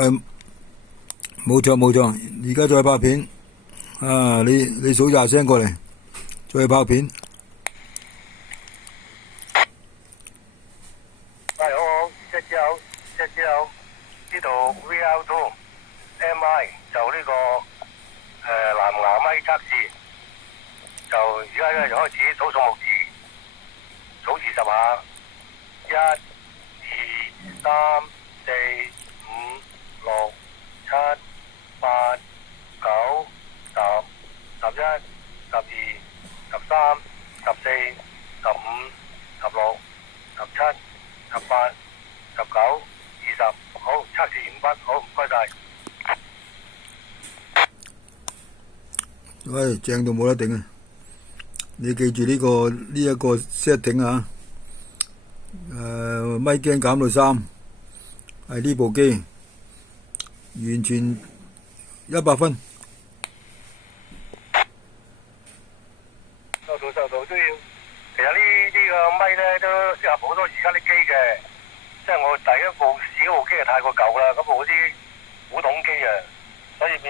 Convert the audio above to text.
誒，冇錯冇錯，而家再拍片啊！你數廿聲過嚟，再拍片。係好，一支口，呢度 VR2 MI 就呢個藍牙咪測試，就而家咧就開始數數目字，數20下，1、2、3、4、5、6、7、8、9、10、11、12、13、14、15、16、17、18、19、20，好，測試完畢，好，唔該晒。喂，正到冇得頂啊！你記住呢一個 setting 啊，咪鏡減到3，係呢部機完全100分。收到都要。其實呢個咪咧都適合好多而家啲機嘅，即係我第一部小部機係太過舊啦，咁部嗰啲古董機啊，所以變